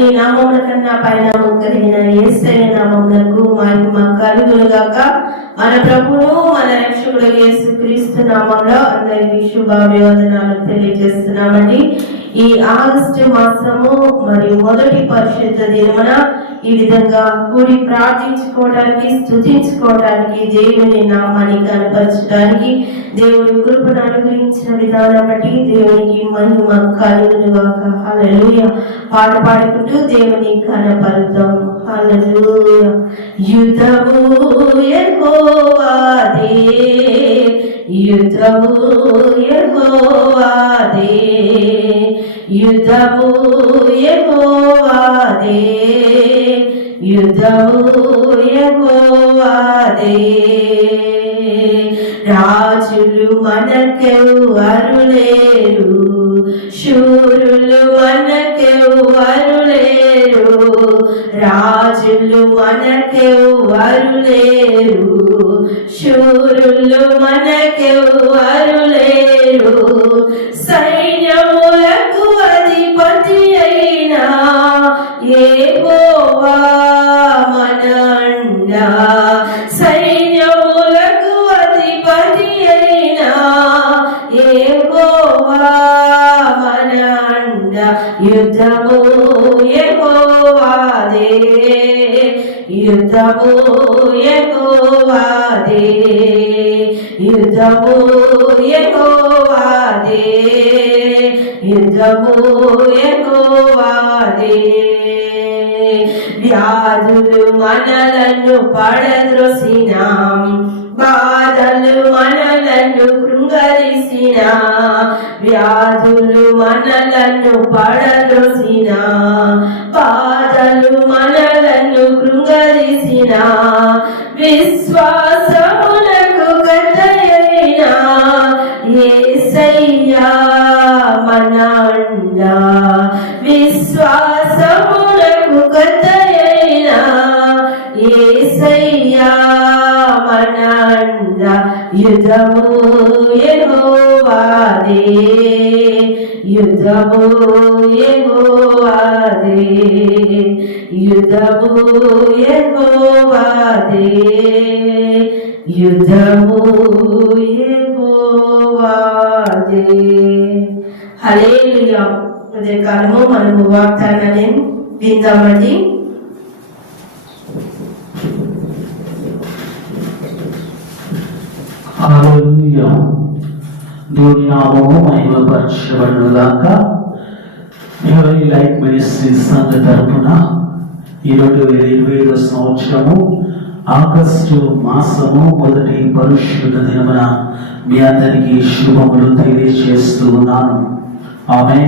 అని నామముల కన్నా పరిణామం కలిగిన ఏసైన నామములకు మా కలుగులుగాక మన ప్రభువును మన రక్షకుడు యేసు క్రీస్తు నామంలో అందరికీ శుభాభివందనాలు తెలియజేస్తున్నామండి. ఈ ఆగస్టు మాసము మరియు మొదటి పరిశుద్ధ దినమున ఈ విధంగా కూడి ప్రార్థించుకోవడానికి స్థుతించుకోవడానికి దేవుని నామాన్ని కనపరచడానికి దేవుడి కృపను అనుగ్రహించిన విధానం బట్టి దేవునికి మహిమ కలుగునుగాక హల్లెలూయా. పాట పాడుకుంటూ దేవుని కనపరుద్దాం. హల్లెలూయా. యుద్ధము యెహోవాదే యుద్ధము యెహోవాదే యుద్ధము యెహోవాదే యుద్ధము యెహోవాదే రాజులు మనకెవ్వరు లేరు శూరులు మనకెవ్వరు లేరు రాజులు మనకెవ్వరు లేరు శూరులు మనకెవ్వరు లేరు సైన్యములకు అధిపతి అయినా యుద్ధము ఎకోవాదే యుద్ధము ఎకోవాదే వ్యాధులు మనలను పడద్రోసినాం బాధలు మనలను కృంగరిసిన వ్యాధులు మనలను పడద్రోసిన బాధలు మనలను కృంగరిసిన విశ్వాస మనండా విశ్వాసమునకు గతయైన ఏసయ్యా మనండా యుధము యెహోవాదే యుధము యెహోవాదే యుధము యెహోవాదే యుధము యెహోవాదే హలేలుయా అదే కాలము మనము వాగ్దానాన్ని విందామండి. హల్లెలూయా. దేవుని నామము మహిమపరచబడుగాక ఎవరి లైక్ మినిస్ట్రీ సంఘ తరపున ఈ రెండు వేల ఇరవై ఐదో సంవత్సరము ఆగస్టు మాసము మొదటి పరిశుద్ధ దినమున మీ అందరికీ శుభములు తెలియజేస్తూ ఉన్నాను. ఆమె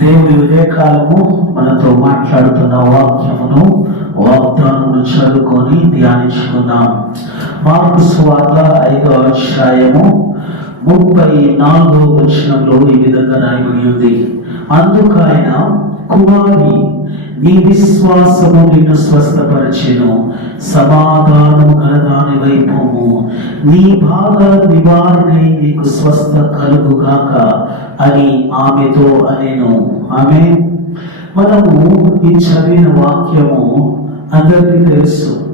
దేవుని ఉదయకాలము మనతో మాట్లాడుతున్న వాక్యమును వాగ్దానమును చదువుకొని ధ్యానించుకున్నాం మార్పు స్వాత ఐదో అధ్యాయము ముప్పై నాలుగో వచనంలో ఈ విధంగా రాయబడి ఉంది. అందుకు ఆయన కుమారి నీ విశ్వాసము నిన్ను స్వస్థపరచెను. సమాధానము కలదాని వైభవము నీ బాధ నివారణ నీకు స్వస్థ కలుగుగాక అని ఆమెతో అనేను. ఆమె మనము ఈ చదివిన వాక్యము అందరికీ తెలుసు.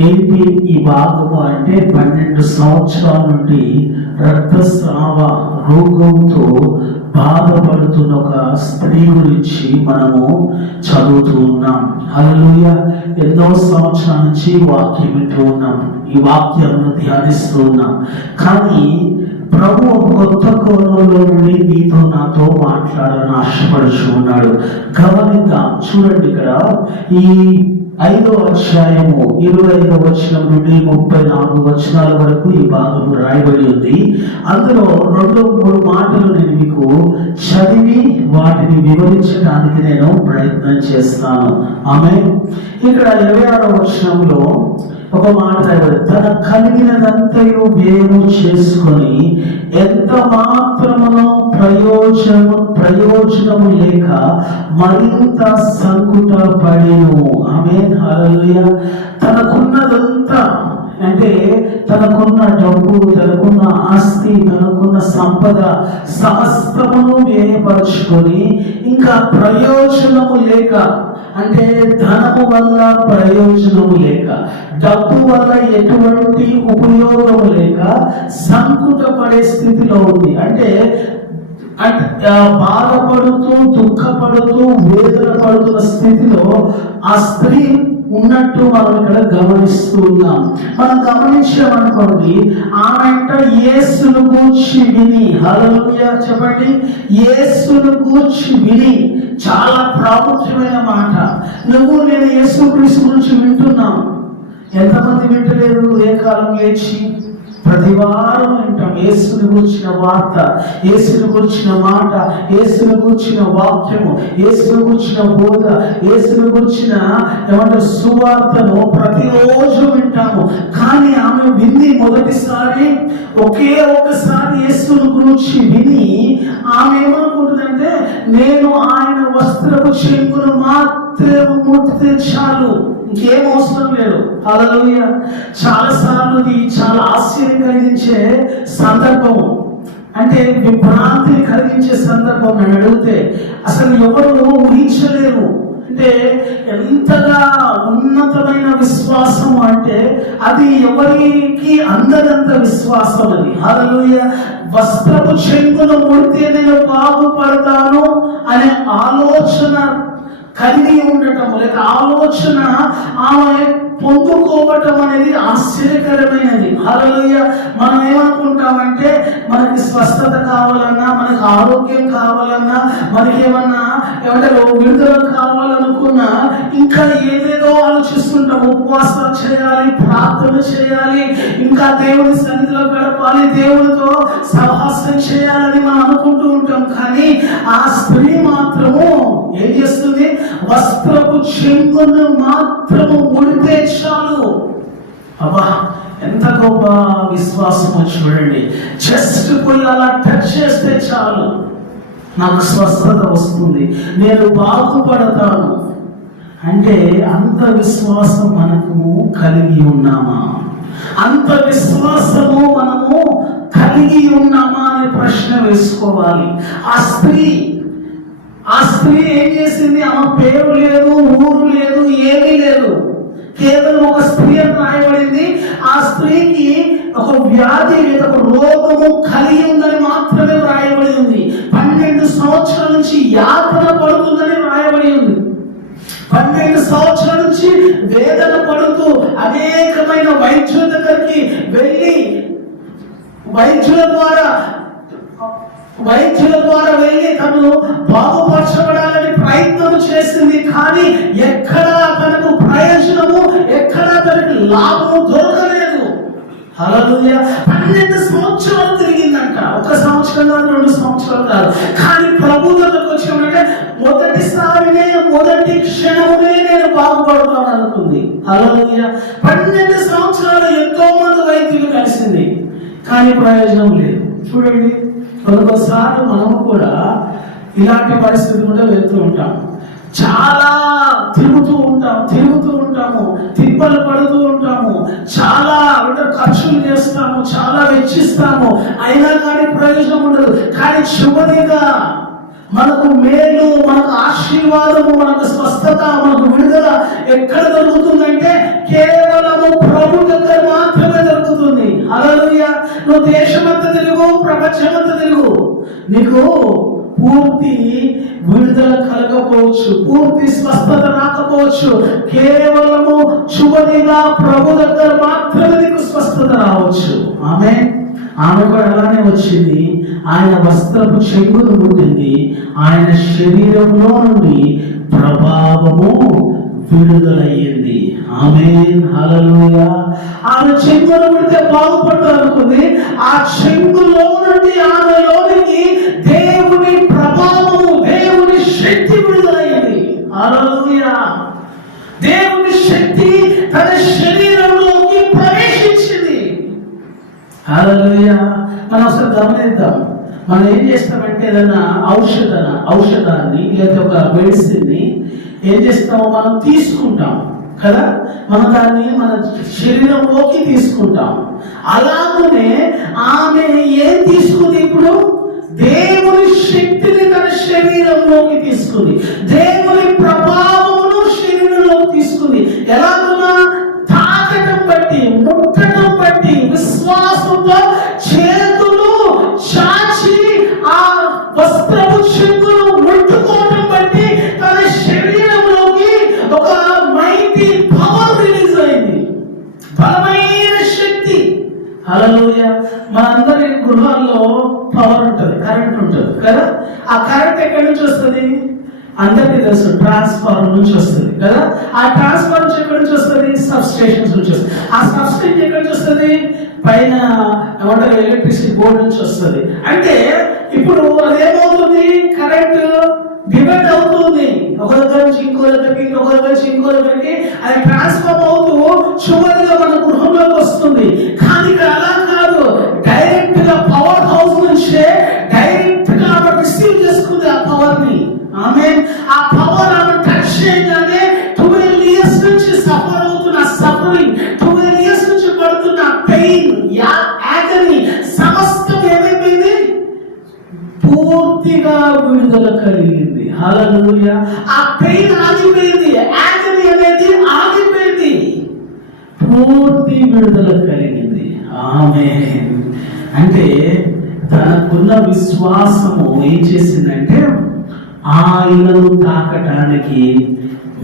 ఏంటి ఈ భాగము అంటే పన్నెండు సంవత్సరాల నుండి రక్తస్రావ రోగంతో బాధపడుతున్న ఒక స్త్రీ గురించి మనము చదువుతూ ఉన్నాం. అలలుయ ఎన్నో సంవత్సరాల నుంచి వాక్యం వింటూ ఉన్నాం. ఈ వాక్యాలను ధ్యానిస్తూ ఉన్నాం. కానీ ప్రభు కొత్త కోణంలో నుండి మీతో నాతో మాట్లాడాలని ఆశపడుచు ఉన్నాడు. గమనిద్దాం. చూడండి ఇక్కడ ఈ ఐదో అధ్యాయము ఇరవై ఐదో వచనం నుండి ముప్పై నాలుగు వచనాల వరకు ఈ భాగము రాయబడి ఉంది. అందులో రెండు మూడు మాటలు నేను మీకు చదివి వాటిని వివరించడానికి నేను ప్రయత్నం చేస్తాను. ఆమె ఇక్కడ ఇరవై ఆరో వచనంలో ఒక మాట తన కలిగినదంతయు వేము చేసుకొని ఎంత మాత్రమునో ప్రయోజనం ప్రయోజనము లేక మరింత సంకుట పడేను ఆమె తనకున్నదంతా అంటే తనకున్న డబ్బు తనకున్న ఆస్తి తనకున్న సంపద సమస్తమును వ్యయపరుచుకొని ఇంకా ప్రయోజనము లేక అంటే ధనము వల్ల ప్రయోజనము లేక డబ్బు వల్ల ఎటువంటి ఉపయోగము లేక సంకుటపడే స్థితిలో ఉంది. అంటే అంటే బాధపడుతూ దుఃఖపడుతూ వేదన పడుతున్న స్థితిలో ఆ స్త్రీ ఉన్నట్టు మనం ఇక్కడ గమనిస్తూ ఉన్నాం. మనం గమనించామనుకోండి ఆమె ఏసును యేసును గూర్చి విని హల్లెలూయా చెప్పండి యేసును గూర్చి విని చాలా ప్రాముఖ్యమైన మాట. నువ్వు నేను యేసు క్రీస్తు గురించి వింటున్నాం ఎంతమంది వింటలేదు ఏ కాలం లేచి? ప్రతి వారం వింటాం యేసుని గురించిన వార్త యేసుని గురించిన మాట యేసుని గురించిన వాక్యము యేసుని గురించిన బోధ యేసుని గురించిన ఏమంటారు సువార్తను ప్రతిరోజు వింటాము. కానీ ఆమె వింది మొదటిసారి ఒకే ఒకసారి యేసుని గురించి విని ఆమె ఏమనుకుంటుందంటే నేను ఆయన వస్త్రపు చెంగును మాత్రమే ముట్టితే చాలు ఇంకేం అవసరం లేదు. హల్లెలూయా. చాలా సార్లు ఇది చాలా ఆశ్చర్యం కలిగించే సందర్భం. అంటే విభ్రాంతిని కలిగించే సందర్భం నన్ను అడిగితే అసలు ఎవరు ఊహించలేరు? అంటే ఎంతగా ఉన్నతమైన విశ్వాసం అంటే అది ఎవరికి అందనంత విశ్వాసం అది. హల్లెలూయా. వస్త్రపు చెంగును ముడితే నేను బాగుపడతాను అనే ఆలోచన కలిగి ఉండటం లేక ఆలోచన ఆమె పొందుకోవటం అనేది ఆశ్చర్యకరమైనది. హల్లెలూయా. మనం ఏమనుకుంటామంటే మనకి స్వస్థత కావాలన్నా మనకి ఆరోగ్యం కావాలన్నా మనకి ఏమన్నా ఏమంటారు విడుదల కావాలనుకున్నా ఇంకా ఏదేదో ఆలోచిస్తుంటాం. ఉపవాసాలు చేయాలి ప్రార్థన చేయాలి ఇంకా దేవుని సన్నిధిలో గడపాలి దేవునితో సహవాసం చేయాలని మనం అనుకుంటూ ఉంటాం. కానీ ఆ స్త్రీ మాత్రము ఏం చేస్తుంది? వస్త్రపు చెంగును మాత్రము ఉడితే చాలు అబ్బా ఎంత గొప్ప విశ్వాసమో చూడండి. జస్ట్ పోయి అలా టచ్ చేస్తే చాలు. నాకు స్వస్థత వస్తుంది. నేను బాగుపడతాను. అంటే అంత విశ్వాసం మనకు కలిగి ఉన్నామా? అంత విశ్వాసము మనము కలిగి ఉన్నామా అనే ప్రశ్న వేసుకోవాలి. ఆ స్త్రీ ఆ స్త్రీ ఏం చేసింది? ఆమె పేరు లేదు ఊరు లేదు ఏమీ లేదు. కేవలం ఒక స్త్రీ అని రాయబడింది. ఆ స్త్రీకి ఒక వ్యాధి లేదా ఒక రోగము కలిగి ఉందని మాత్రమే రాయబడి ఉంది పన్నెండు సంవత్సరాల నుంచి యాతన పడుతుందని రాయబడి ఉంది పన్నెండు సంవత్సరాల నుంచి వేదన పడుతూ అనేకమైన వైద్యుల దగ్గరికి వెళ్ళి వైద్యుల ద్వారా వైద్యుల ద్వారా వెళ్ళి తను బాగుపరచబడాలని ప్రయత్నం చేసింది. కానీ ఎక్కడా తనకు ప్రయోజనము ఎక్కడా తనకు లాభము దొరకలేదు. హల్లెలూయా. పన్నెండు సంవత్సరాలు తిరిగిందంట. ఒక సంవత్సరం కాదు రెండు సంవత్సరాలు కాదు. కానీ ప్రభుత్వంలోకి దగ్గరకు మొదటిసారినే మొదటి క్షణమునే నేను బాగుపడతాను అనుకుంది. హల్లెలూయా. పన్నెండు సంవత్సరాలు ఎంతో మంది వైద్యులు కలిసింది. కానీ ప్రయోజనం లేదు. చూడండి కొన్నిసార్లు మనము కూడా ఇలాంటి పరిస్థితి కూడా వెళ్తూ ఉంటాం. చాలా తిరుగుతూ ఉంటాం తిరుగుతూ ఉంటాము తిప్పలు పడుతూ ఉంటాము చాలా అంటే ఖర్చులు చేస్తాము చాలా వెచ్చిస్తాము. అయినా కానీ ప్రయోజనం ఉండదు. కానీ చివరిగా మనకు మేలు మనకు ఆశీర్వాదము మనకు స్వస్థత మనకు విడుదల ఎక్కడ దొరుకుతుందంటే కేవలము ప్రభు దగ్గర మాత్రమే దొరుకుతుంది. అలా నువ్వు దేశమంతా తిరుగు ప్రపంచమంతా తిరుగు. నీకు పూర్తి విడుదల కలగకపోవచ్చు పూర్తి స్వస్థత రాకపోవచ్చు. కేవలము చువనిగా ప్రభు దగ్గర మాత్రమే నీకు స్వస్థత రావచ్చు. ఆమె ఆమె కూడా అలానే వచ్చింది. ఆయన వస్త్రపు చెంగును ముట్టింది ఆయన శరీరంలో నుండి ప్రభావము విడుదలయ్యింది. ఆమె హల్లెలూయా. ఆమె చెంగులు ముడితే బాగుపడతారు అనుకుంది ఆ చెంగులో నుండి ఆమెలోనికి దేవుడు దేవుని శక్తి తన శరీరంలోకి ప్రవేశించింది. మనం అసలు గమనిద్దాం. మనం ఏం చేస్తామంటే ఏదైనా ఔషధ ఔషధాన్ని లేదా ఒక మెడిసిన్ని ఏం చేస్తామో? మనం తీసుకుంటాం కదా? మనం దాన్ని మన శరీరంలోకి తీసుకుంటాం. అలాగనే ఆమె ఏం తీసుకుంది ఇప్పుడు? దేవుని శక్తిని తన శరీరంలోకి తీసుకుంది. దేవుని ప్ర కాబట్టి విశ్వాసంతో చేతులు చాచి ఆ వస్త్రపు చెంగును ముట్టుకోవటం బట్టి తన శరీరంలోకి ఒక మైటీ పవర్ రిలీజ్ అయింది. బలమైన శక్తి. హల్లెలూయ మనందరి గృహాల్లో పవర్ ఉంటుంది కరెంట్ ఉంటుంది కదా? ఆ కరెంట్ ఎక్కడి నుంచి వస్తుంది? అందరికీ తెలుసు ట్రాన్స్ఫార్మర్ నుంచి వస్తుంది కదా? ఆ ట్రాన్స్ఫార్మర్ నుంచి ఎక్కడి నుంచి వస్తుంది? సబ్ స్టేషన్స్ నుంచి వస్తుంది. ఆ సబ్ స్టేషన్ ఎక్కడి నుంచి వస్తుంది? పైన ఏమంటారు ఎలక్ట్రిసిటీ బోర్డు నుంచి వస్తుంది. అంటే ఇప్పుడు అదేమవుతుంది? కరెంట్ డివైడ్ అవుతుంది. ఒక దగ్గర నుంచి ఇంకో దగ్గరికి ఇంకొక దగ్గర నుంచి ఇంకో దగ్గరికి అది ట్రాన్స్ఫార్మ్ అవుతూ చివరిగా మన గృహంలోకి వస్తుంది. కానీ ఇక్కడ విడుదల కలిగింది. ఆమె అంటే తనకున్న విశ్వాసము ఏం చేసిందంటే ఆయనను తాకటానికి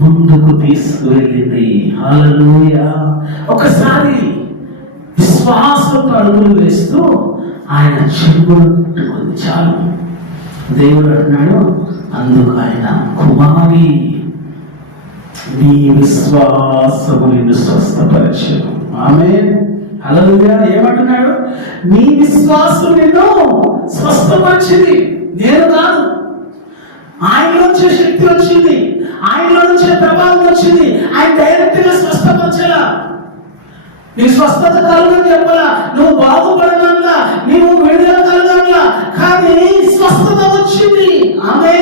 ముందుకు తీసుకువెళ్ళింది. అలలోయ ఒకసారి విశ్వాసంతో అడుగులు వేస్తూ ఆయన చెవులు ముట్టుకుంది చాలు. దేవుడు అంటున్నాడు అందుకు ఆయన కుమారి. నీ విశ్వాసము నిన్ను స్వస్థపరచను. ఆమె అలలుగా ఏమంటున్నాడు? నీ విశ్వాసం నిన్ను స్వస్థపరిచింది. నేను కాదు. ఆయనలో నుంచే శక్తి వచ్చింది. ఆయనలో నుంచే ప్రభావం వచ్చింది. ఆయన డైరెక్ట్గా స్వస్థపరచలా. నీ స్వస్థత కలుగని చెప్పలా నువ్వు బాగుపడనల్లా నీవు విడుదల కలగల్లా కానీ స్వస్థత వచ్చింది. ఆమె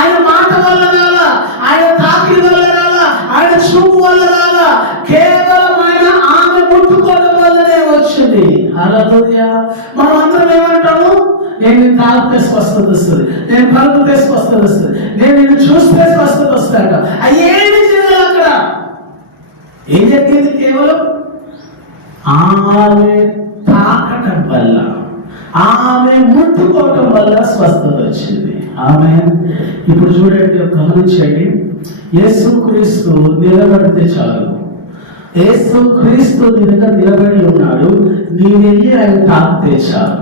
ఆయన మాట వల్ల రాలా ఆయన తాకి వల్ల రాలా ఆయన చూపు వల్ల రాలా కేవలం మనం అందరం ఏమంటాము? నేను తాగితే స్వస్థత వస్తుంది. నేను పలుకుతే స్వస్థత వస్తుంది. నేను నిన్ను చూస్తే స్వస్థత వస్తాడు అయ్యేది చేయాలి అక్కడ ఏం జరిగింది కేవలం? ఆమె తాకటం వల్ల ఆమె ముట్టుకోవటం వల్ల స్వస్థత వచ్చింది. ఆమె ఇప్పుడు చూడండి గమనించండి యేసు క్రీస్తు నిలబడితే చాలు. యేసు క్రీస్తు మీద నిలబడి ఉన్నాడు నీ వెళ్ళి ఆయన టాక్ చాలు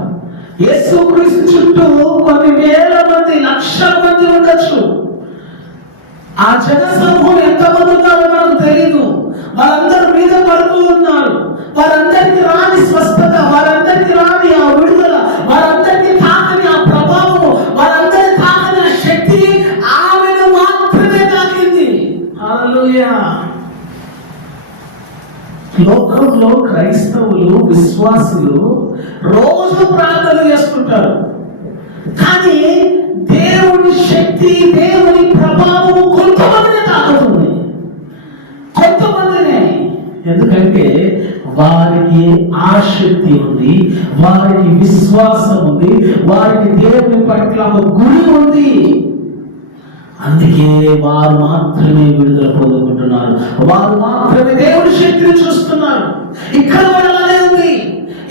యేసు క్రీస్తు చుట్టూ కొన్ని వేల మంది లక్షల మంది ఉండొచ్చు. ఆ జన సమూహం ఎంతమంది ఉన్నారో మనకు తెలియదు వాళ్ళందరూ మీద పడుతూ ఉన్నారు. వారందరికీ రాని స్వస్థత వారందరికీ రాని ఆ విడుదల లోకంలో క్రైస్తవులు విశ్వాసులు రోజు ప్రార్థన చేసుకుంటారు కానీ దేవుని శక్తి దేవుని ప్రభావం కొంతమందిని తాకుతుంది. కొంతమందినే. ఎందుకంటే వారికి ఆసక్తి ఉంది వారికి విశ్వాసం ఉంది వారికి దేవుని పట్ల ఒక గురి ఉంది. అందుకే వారు మాత్రమే విడుదల పొందుకుంటున్నారు. వారు మాత్రమే దేవుడి శక్తిని చూస్తున్నారు. ఇక్కడ అలానే ఉంది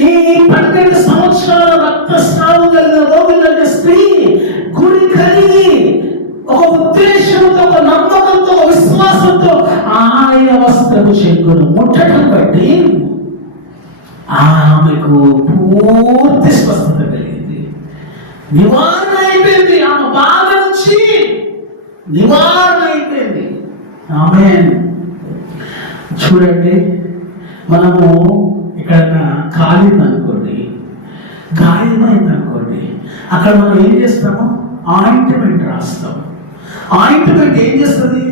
ఈ పన్నెండు సంవత్సరాల రక్తస్రావం కలిగిన రోగులైన స్త్రీ గురి కలిగి ఒక ఉద్దేశంతో ఒక నమ్మకంతో ఒక విశ్వాసంతో ఆయన వస్త్రపు చెక్కును ముట్టడం బట్టి ఆమెకు పూర్తి స్వస్థత కలిగింది. నివారణ అయిపోయింది. ఆమె బాధ నుంచి నివారణ అయిపోయింది ఆమె చూడండి మనము ఎక్కడన్నా కాలింది అనుకోండి గాయమైంది అనుకోండి అక్కడ మనం ఏం చేస్తాము? ఆయింట్మెంట్ రాస్తాం. ఆయింట్మెంట్ ఏం చేస్తుంది?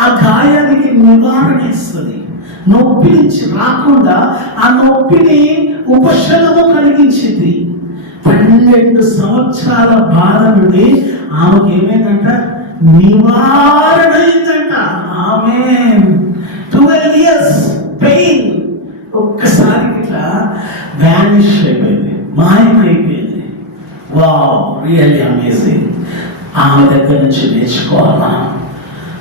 ఆ గాయానికి నివారణ ఇస్తుంది. నొప్పి నుంచి రాకుండా ఆ నొప్పిని ఉపశమము కలిగించింది. పన్నెండు సంవత్సరాల బాధ నుండి ఆమెకు ఏమైందంట? నివారణ అయిందంట ఆమె ట్వెల్వ్ ఇయర్స్ పెయిన్. ఒక్కసారి ఇట్లా వ్యానిష్ అయిపోయింది. మాయమైపోయింది. వా రియల్లీ అమేజింగ్. ఆమె దగ్గర నుంచి నేర్చుకోవాలా?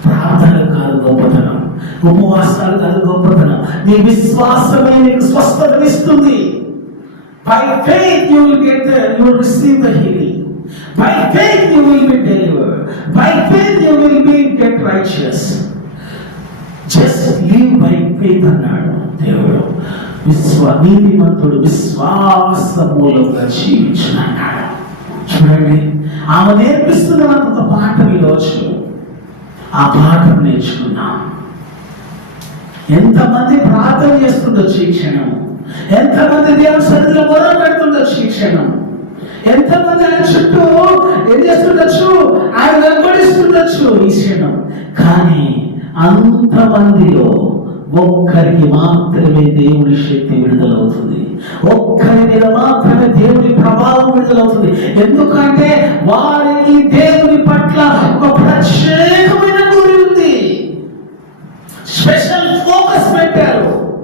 ప్రార్థన కాదు గొప్పతనం. ఉపవాసాలు కాదు గొప్పతనం. నీ విశ్వాసమే నీకు స్వస్థతనిస్తుంది. By faith you will get you will receive the healing By faith you will be delivered. By faith you will be get righteous. Just live by faith అన్నాడు దేవుడు విశ్వ నీతిమంతుడు విశ్వాస మూలంగా జీవించిన అన్నాడు చూడండి ఆమె నేర్పిస్తున్న మనకు ఒక పాఠం ఈరోజు ఆ పాఠం నేర్చుకున్నాం ఎంతమంది ప్రార్థన చేస్తుండొచ్చు ఈ క్షణం. ఎంతమంది దేవుని సన్నిధిలో మొదలు పెడుతుండొచ్చు ఈ క్షణం. ఎంతమంది ఆయన చుట్టూ ఏం చేస్తుండొచ్చు? ఆయన వెంబడిస్తుండొచ్చు ఈ క్షణం. కానీ అంతమందిలో ఒక్కరికి మాత్రమే దేవుడి శక్తి విడుదలవుతుంది. ఒక్కరి మీద మాత్రమే దేవుడి ప్రభావం విడుదలవుతుంది. ఎందుకంటే వారికి దేవుని పట్ల ఒక ప్రత్యేకమైన గురి ఉంది. స్పెషల్ ఫోకస్ పెట్టారు.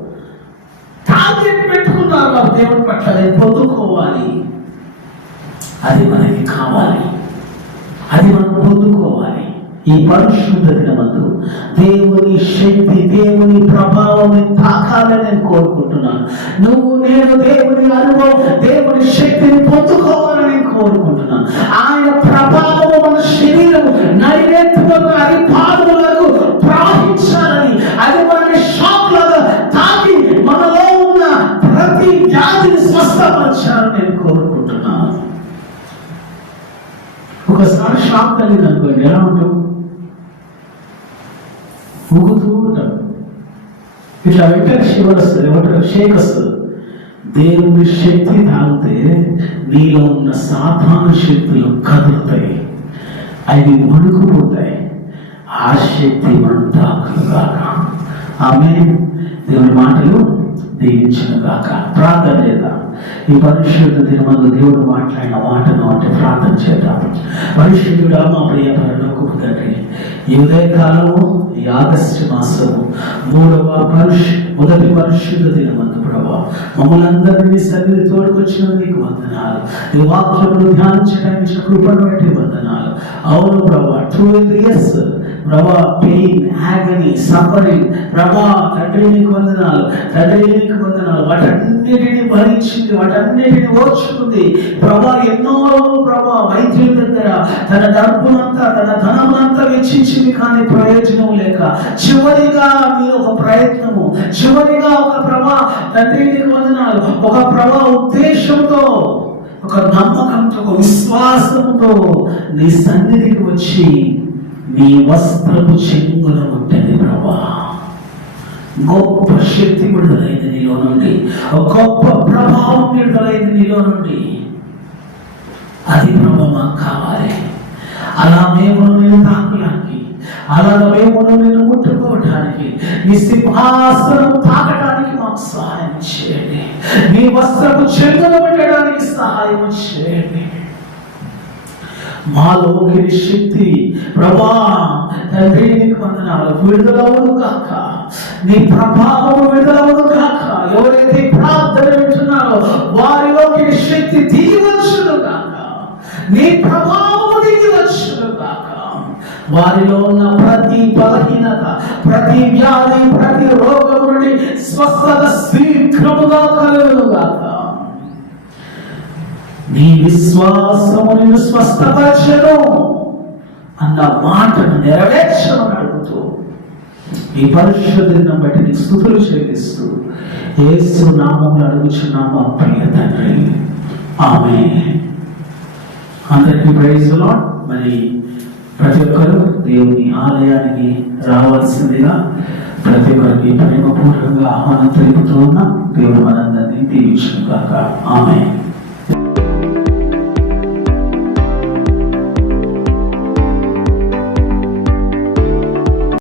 టార్గెట్ పెట్టుకున్నారు వారు దేవుని పట్ల. అది పొందుకోవాలి. అది మనకి కావాలి. అది మనం పొందుకోవాలి. ఈ పరిశుద్ధ దినమందు దేవుని శక్తి దేవుని ప్రభావం తాకాలని నేను కోరుకుంటున్నాను. నువ్వు నేను దేవుని అనుభవం దేవుని శక్తిని పొందుకోవాలని నేను కోరుకుంటున్నాను. ఆ ఒకసారి కలిగింది అనుకోండి ఎలా ఉంటావు? ఊగుతూ ఉంటాడు ఇట్లా వెంటనే శివర్ వస్తుంది ఏమంటారు? షేక్ వస్తుంది దేవుని శక్తి తాగితే నీలో ఉన్న సాధారణ శక్తులు కదులుతాయి. అవి వణుకుపోతాయి. ఆ శక్తి మనం తాకుగాక ఆమె దేవుని మాటలు దీవించిన గాక. ప్రార్థన చేద్దాం. ఈ పరిశుద్ధ దినమందు దేవుడు మాట్లాడిన మాటను అంటే ప్రార్థన చేద్దాం. పరిశుద్ధుడా మా ప్రియ పరలోకపు తండ్రి ఈ ఉదయకాలము ఈ ఆగస్టు మాసము మూడవ పరిశు మొదటి పరిశుద్ధ దినమందు ప్రభా మమ్మల్ని అందరినీ సన్నిధి తోడుకొచ్చిన నీకు వందనాలు. ఈ వాక్యములు ధ్యానించడానికి ఇచ్చిన కృపను బట్టి వందనాలు. అవును ప్రభా ట్వెల్వ్ ఇయర్స్ ప్రభా పెయిన్ యాగనీ సఫరింగ్ ప్రభా తండ్రి నీకు వందనాలు తండ్రి నీకు వందనాలు. వాటన్నిటిని భరించింది వాటన్నిటిని ఓర్చుకుంది. ప్రభా ఎన్నో ప్రభా వైద్యుల దగ్గర తన డబ్బునంతా తన ధనమంతా వెచ్చించింది కానీ ప్రయోజనం లేక చివరిగా మీరు ఒక ప్రయత్నము చివరిగా ఒక ప్రభా తండ్రి నీకు వందనాలు. ఒక ప్రభా ఉద్దేశంతో ఒక నమ్మకంతో ఒక విశ్వాసంతో నీ సన్నిధికి వచ్చి నీ వస్త్రపు చెంగున ఉంటుంది ప్రభా. గొప్ప శక్తి విడుదలైంది నీలో నుండి గొప్ప ప్రభావం విడుదలైంది నీలో నుండి. అది ప్రభా మాకు కావాలి. అలా మేము నేను తాకడానికి అలా మేము నేను ముట్టుకోవడానికి నీ సింహాసనం తాకడానికి మాకు సహాయం చేయండి. నీ వస్త్రపు చెంగున పెట్టడానికి సహాయం చేయండి. మాలోకి శక్తి ప్రభా తండ్రి నీకు వందనాలు. విడుదలవును కాక నీ ప్రభావము విడుదలవును కాక ఎవరైతే ప్రార్థన వింటున్నారో వారిలోకి నీ శక్తి దిగివచ్చును కాక నీ ప్రభావము దిగివచ్చును కాక వారిలో ఉన్న ప్రతి బలహీనత ప్రతి వ్యాధి ప్రతి రోగం నుండి స్వస్థత శీఘ్రముగా కలుగును కాక నీ విశ్వాసము నిన్ను స్వస్థపరచను అన్న మాటను నెరవేర్చమని అడుగుతూ ఈ పరిశుద్ధిని బట్టి నీకు స్థుతులు చెల్లిస్తూ ఏసు నామంలో అడుగుచున్నాము అప్పయ్య తండ్రి. ఆమె అందరికీ ప్రైజ్ మరి ప్రతి ఒక్కరు దేవుని ఆలయానికి రావాల్సిందిగా ప్రతి ఒక్కరికి ప్రేమపూర్వకంగా ఆహ్వానం తెలుపుతూ ఉన్న. దేవుడు మనందరినీ దీవించుగాక ఆమె